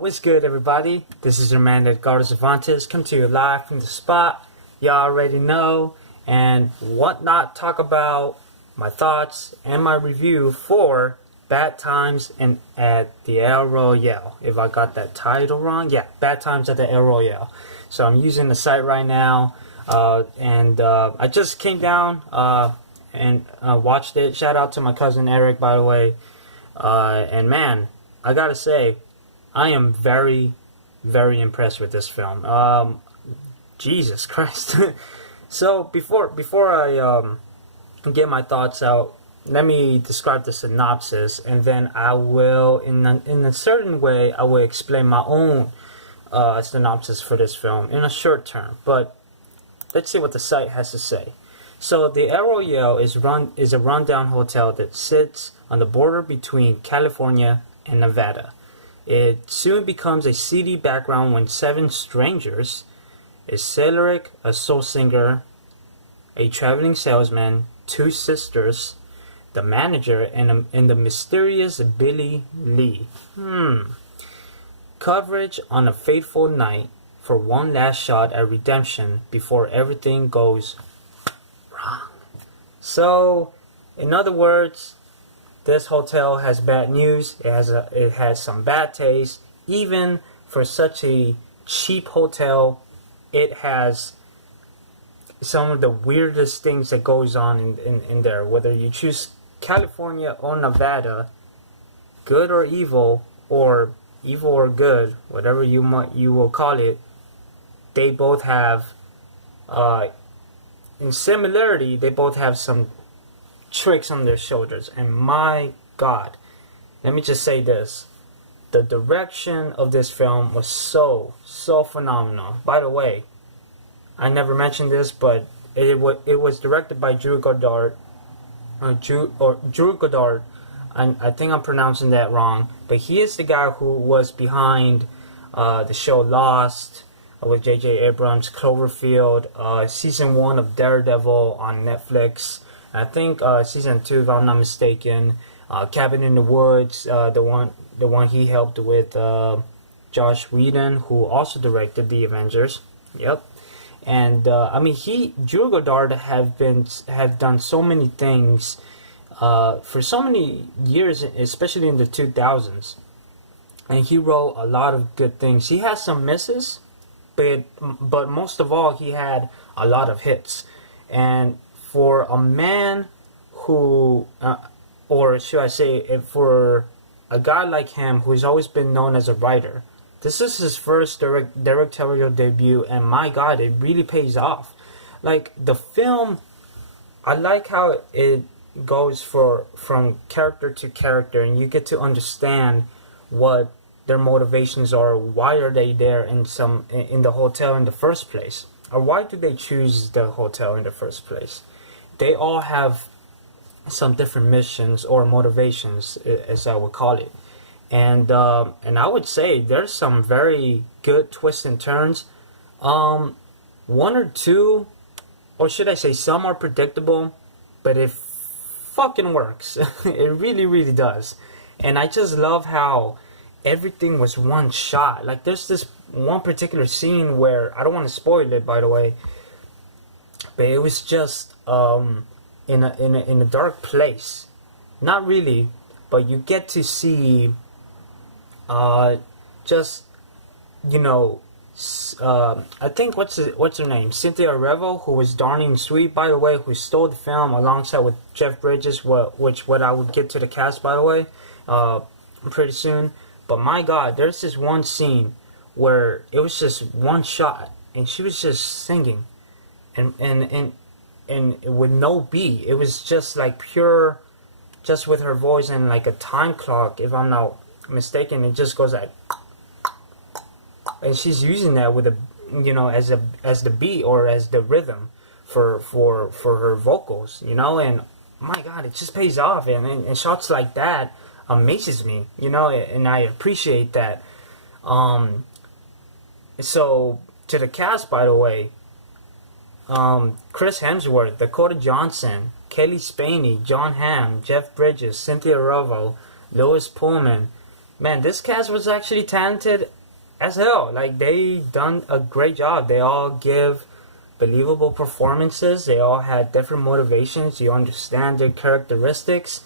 What's good, everybody? This is your man Edgardo Cervantes, come to you live from the spot. Y'all already know, and whatnot, talk about my thoughts and my review for Bad Times and at the El Royale. If I got that title wrong, yeah, Bad Times at the El Royale. So I'm using the site right now, and I just came down and watched it. Shout out to my cousin Eric, by the way. And man, I gotta say, I am very, very impressed with this film. Jesus Christ. So before I get my thoughts out, let me describe the synopsis, and then I will, in a certain way, I will explain my own synopsis for this film in a short term. But let's see what the site has to say. So the El Royale is a rundown hotel that sits on the border between California and Nevada. It soon becomes a seedy background when seven strangers, a Celeric, a soul singer, a traveling salesman, two sisters, the manager, and the mysterious Billy Lee. Coverage on a fateful night for one last shot at redemption before everything goes wrong. So, in other words, this hotel has bad news. It has some bad taste. Even for such a cheap hotel, it has some of the weirdest things that goes on in there. Whether you choose California or Nevada, good or evil or good, whatever you will call it, they both have, in similarity, they both have some tricks on their shoulders. And my God, let me just say this: the direction of this film was so phenomenal. By the way, I never mentioned this, but it was directed by Drew Goddard, Drew Goddard, and I think I'm pronouncing that wrong, but he is the guy who was behind the show Lost with J.J. Abrams, Cloverfield, season 1 of Daredevil on Netflix. I think season 2, if I'm not mistaken, Cabin in the Woods, the one he helped with Josh Whedon, who also directed The Avengers. Yep. And I mean, Drew Goddard have done so many things for so many years, especially in the 2000s, and he wrote a lot of good things. He has some misses, but most of all, he had a lot of hits. And for a man who, or should I say, for a guy like him who's always been known as a writer, this is his first directorial debut, and my God, it really pays off. Like, the film, I like how it goes from character to character, and you get to understand what their motivations are. Why are they there in the hotel in the first place, or why do they choose the hotel in the first place? They all have some different missions or motivations, as I would call it. And I would say there's some very good twists and turns. One or two, or should I say some are predictable, but it fucking works. It really, really does. And I just love how everything was one shot. Like, there's this one particular scene where, I don't want to spoil it, by the way, but it was just in a dark place. Not really, but you get to see just, you know, I think what's her name, Cynthia Erivo, who was darning sweet, by the way, who stole the film alongside with Jeff Bridges, which I would get to the cast, by the way, pretty soon. But my God, there's this one scene where it was just one shot, and she was just singing, and with no beat. It was just like pure, just with her voice and like a time clock, if I'm not mistaken. It just goes like, and she's using that with as the beat or as the rhythm for her vocals, and my God, it just pays off. And shots like that amazes me, and I appreciate that. So to the cast, by the way, Chris Hemsworth, Dakota Johnson, Kelly Spaney, John Hamm, Jeff Bridges, Cynthia Erivo, Lois Pullman, man, this cast was actually talented as hell. Like, they done a great job. They all give believable performances. They all had different motivations. You understand their characteristics.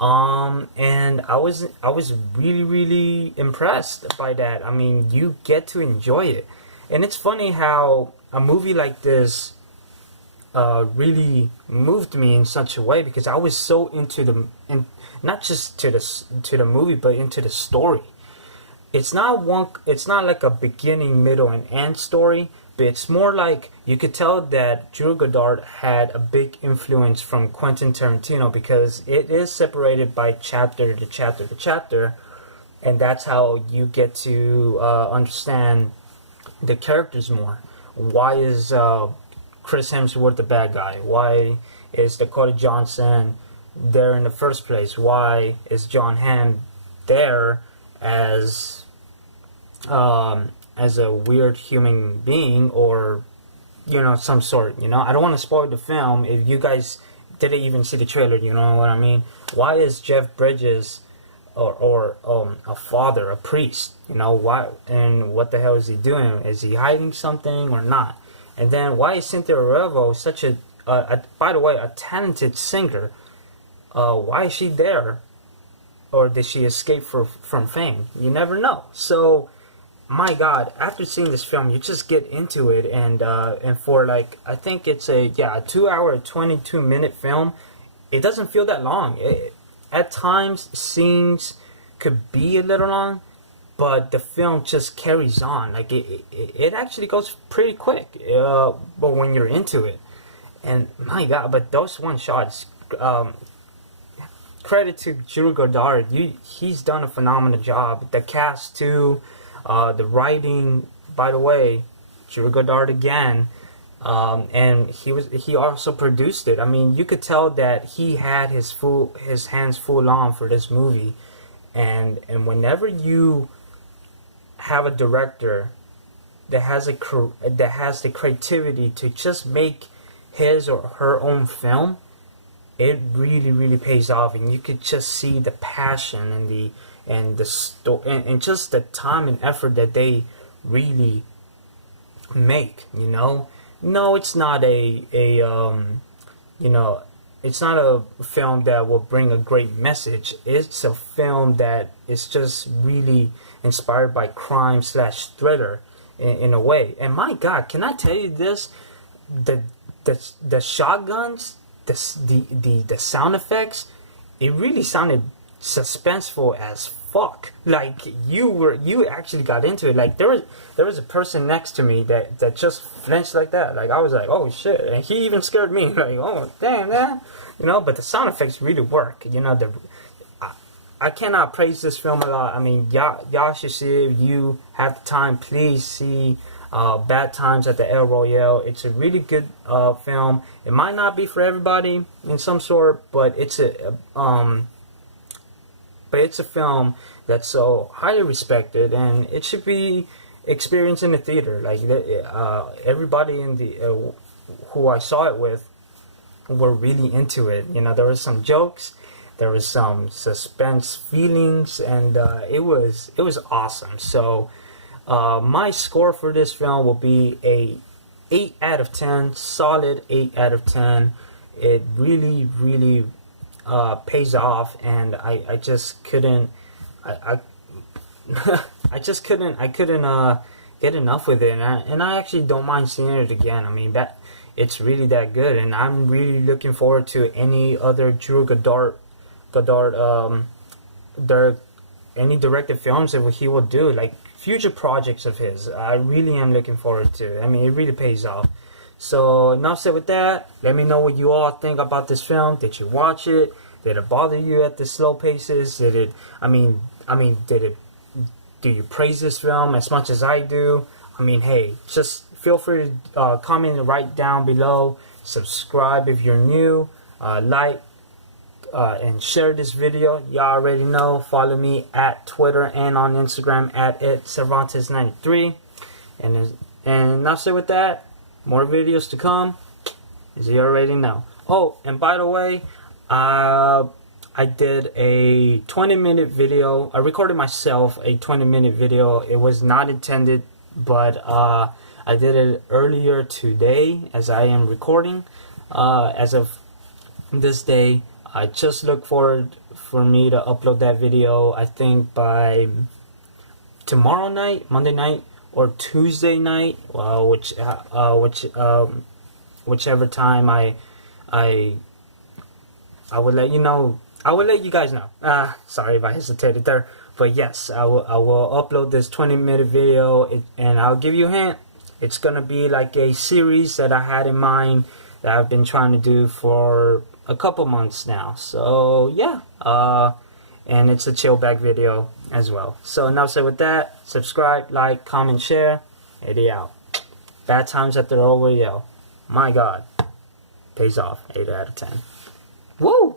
And I was really, really impressed by that. I mean, you get to enjoy it. And it's funny how a movie like this really moved me in such a way, because I was so into not just to the movie, but into the story. It's not like a beginning, middle, and end story, but it's more like you could tell that Drew Goddard had a big influence from Quentin Tarantino, because it is separated by chapter to chapter to chapter, and that's how you get to understand the characters more. Why is Chris Hemsworth the bad guy? Why is Dakota Johnson there in the first place? Why is John Hamm there as a weird human being, or some sort? I don't want to spoil the film. If you guys didn't even see the trailer, you know what I mean. Why is Jeff Bridges or a father, a priest? Why, and what the hell is he doing? Is he hiding something or not? And then why is Cynthia Erivo such by the way, a talented singer? Why is she there? Or did she escape from fame? You never know. So, my God, after seeing this film, you just get into it, and for I think it's a 2-hour, 22-minute film. It doesn't feel that long. At times, scenes could be a little long, but the film just carries on. It actually goes pretty quick, but when you're into it. And my God, but those one shots, credit to Drew Goddard. He's done a phenomenal job. The cast too, the writing. By the way, Drew Goddard again, and he also produced it. I mean, you could tell that he had his hands full on for this movie, and whenever you have a director that has the creativity to just make his or her own film, it really, really pays off, and you could just see the passion and just the time and effort that they really make. No, it's not it's not a film that will bring a great message. It's a film that is just really inspired by crime / thriller in a way. And my God, can I tell you this? The shotguns, the sound effects, it really sounded suspenseful as fuck. Like you actually got into it. Like there was a person next to me that just flinched like that. Like I was like, oh shit, and he even scared me. Like, oh damn, man. But the sound effects really work. I cannot praise this film a lot. I mean, y'all should see it. If you have the time, please see Bad Times at the El Royale. It's a really good film. It might not be for everybody in some sort, but it's a film that's so highly respected, and it should be experienced in the theater. Like everybody in the who I saw it with were really into it. There was some jokes, there was some suspense feelings, and it was awesome. So my score for this film will be a 8 out of 10, solid 8 out of 10. It really, really pays off, and I just couldn't I couldn't get enough with it, and I actually don't mind seeing it again. I mean, that it's really that good, and I'm really looking forward to any other Drew Goddard any directed films that he will do, like future projects of his. I really am looking forward to. I mean, it really pays off. So enough said with that. Let me know what you all think about this film. Did you watch it? Did it bother you at the slow paces? Did it? I mean, did it? Do you praise this film as much as I do? I mean, hey, just feel free to comment right down below. Subscribe if you're new. Like and share this video. Y'all already know. Follow me at Twitter and on Instagram at Cervantes93. And enough said with that. More videos to come, as you already know. Oh, and by the way, I I did a 20-minute video. I recorded myself a 20-minute video. It was not intended, but I did it earlier today as I am recording. As of this day, I just look forward for me to upload that video. I think by tomorrow night, Monday night, or Tuesday night, whichever time I would let you know. I will let you guys know. Sorry if I hesitated there, but yes, I will upload this 20-minute video, and I'll give you a hint. It's gonna be like a series that I had in mind that I've been trying to do for a couple months now. So yeah, and it's a chill back video as well. So enough said with that. Subscribe, like, comment, share. Eddie out. Bad times at the Royale. My God, pays off. 8 out of 10. Woo!